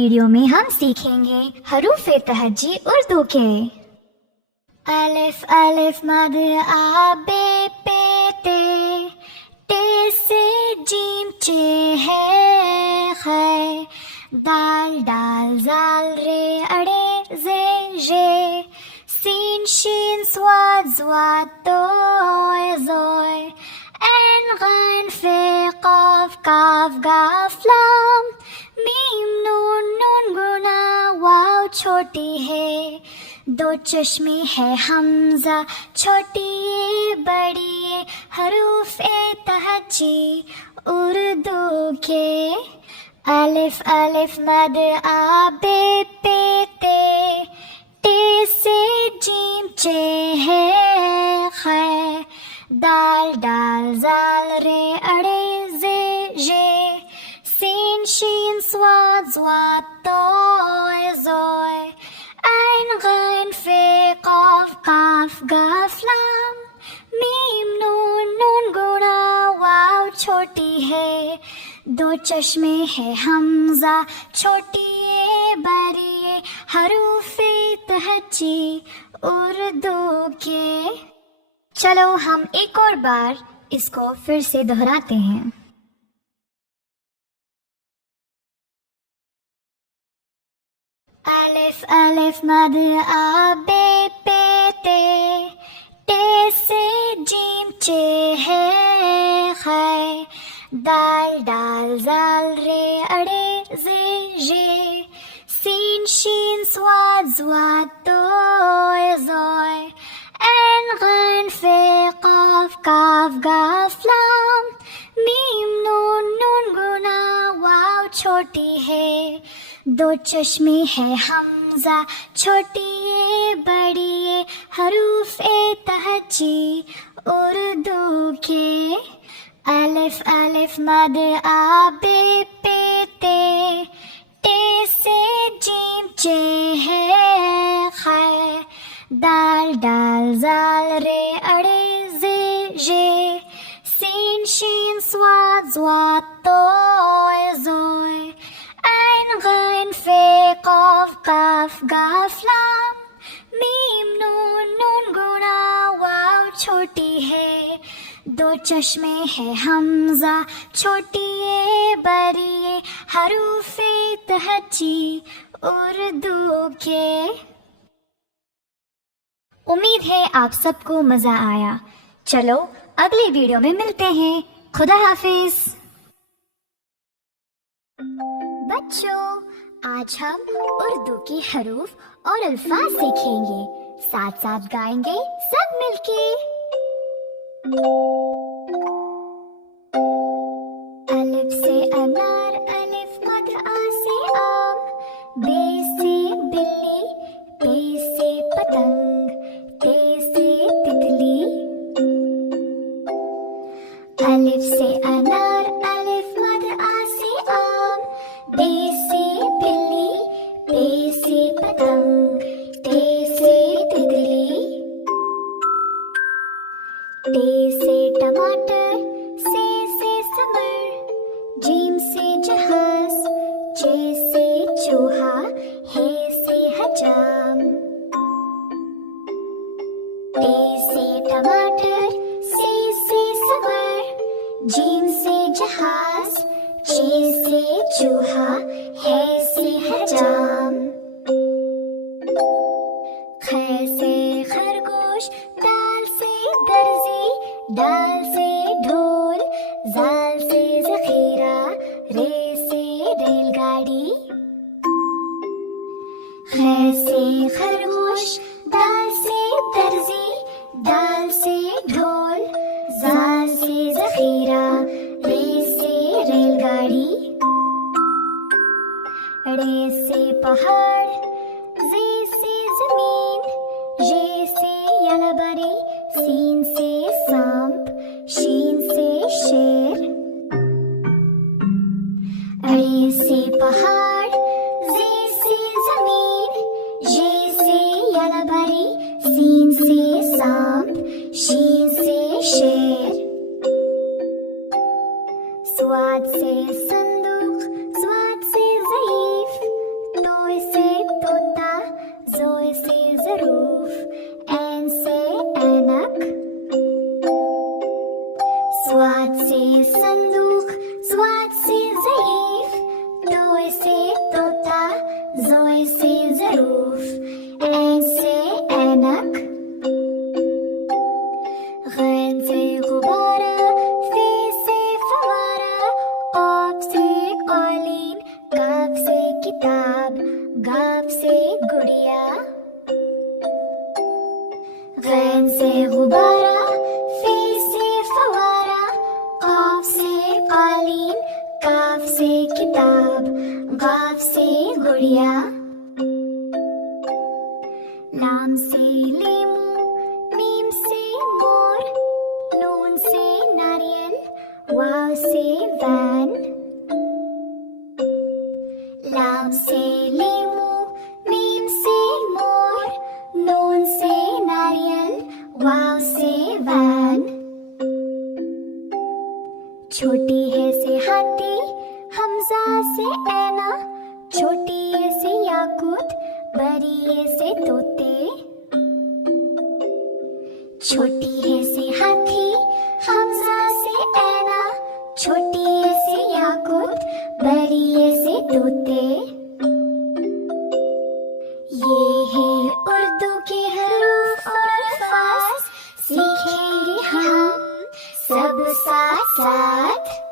Video में हम सीखेंगे हरूफ तहज्जी उर्दू के। अलिफ अलिफ मद आ बे पे ते, टे से जीम चे है खै, दाल डाल जाल रे अड़े जे जे, सीन शीन स्वाद ज़्वाद तोय ज़ोय, ऐन गैन फे काफ काफ गाफ लाम, मीम नून नून गुना वाव छोटी है, दो चश्मे है हमजा छोटी ये बड़ी ये, हरूफ तहज्जी उर्दू के। अलिफ अलिफ मद आ बे पे ते, टे से जीम चे है खै, दाल डाल जाल रे अड़े जे जे, सीन शीन स्वाद ज़्वाद तोय ज़ोय, ऐन गैन फे काफ काफ गाफ लाम, मीम नून नून गुना वाव छोटी है, दो चश्मे है हमजा छोटी ये बड़ी ये, हरूफ तहज्जी उर्दू के। चलो हम एक और बार इसको फिर से दोहराते हैं। अलिफ अलिफ मद आ बे पे ते, टे से जीम चे है खै, दाल डाल जाल रे अड़े जे जे, सीन शीन स्वाद ज़्वाद तोय ज़ोय, ऐन गैन फे काफ काफ गाफ लाम, मीम नून नून गुना वाव छोटी है, दो चश्मे है हमजा छोटी ये बड़ी ये, हरूफ तहज्जी उर्दू के। अलिफ अलिफ मद आ बे पे ते, टे से जीम चे है खै, दाल डाल जाल रे अड़े जे जे, सीन शीन स्वाद ज़्वाद तोय ज़ोय, ऐन गैन फे काफ काफ गाफ लाम, मीम नून नून गुना वाव छोटी है, दो चश्मे है हमजा छोटी ये बड़ी ये, हरूफ तहज्जी उर्दू के। उम्मीद है आप सबको मजा आया। चलो अगले वीडियो में मिलते हैं। खुदा हाफिज। बच्चों, आज हम उर्दू की हरूफ और अल्फाज सीखेंगे, साथ साथ गाएंगे सब मिलके। अलिफ से अनार, अलिफ मद आ से आम, बे से बिल्ली, पे से पतंग, ते से तितली। अलिफ से अनार, अलिफ मद आ से आम, बे से बिल्ली, पे से पतंग, ते से तितली। टे से टमाटर, से समर, जीम से जहाज, चे से चूहा, हे से हजाम। टे से टमाटर, से समर, जीम से जहाज, चे से चूहा, हे से हजाम। खै से खरगोश, दाल से दर्जी, दाल से ढोल, जाल से ज़ख़ीरा, रे से रेलगाड़ी। खै से खरगोश, दाल से दर्जी, दाल से ढोल, जाल से ज़ख़ीरा, रे से रेलगाड़ी। रे से पहाड़, जे से ज़मीन, ये से यलबरी, सीन से सांप, शीन से शेर। अड़े से पहाड़, जे से ज़मीन, ये से यलबरी, सीन से सांप, शीन से शेर। स्वाद से संदूक, स्वाद से ज़ईफ, गुड़िया। लाम से लीमू, मीम से मोर, नून से नारियल, वाव से वैन। लाम से लीमू, मीम से मोर, नून से नारियल, वाव से वैन। छोटी है से हाथी, हमजा से ऐना, छोटी है से याकूत, बड़ी है से तोते। छोटी है से हाथी, हमजा से ऐना, छोटी है से याकूत, बड़ी है से तोते। ये है उर्दू के हरूफ और अल्फाज, सीखेंगे हम सब साथ साथ।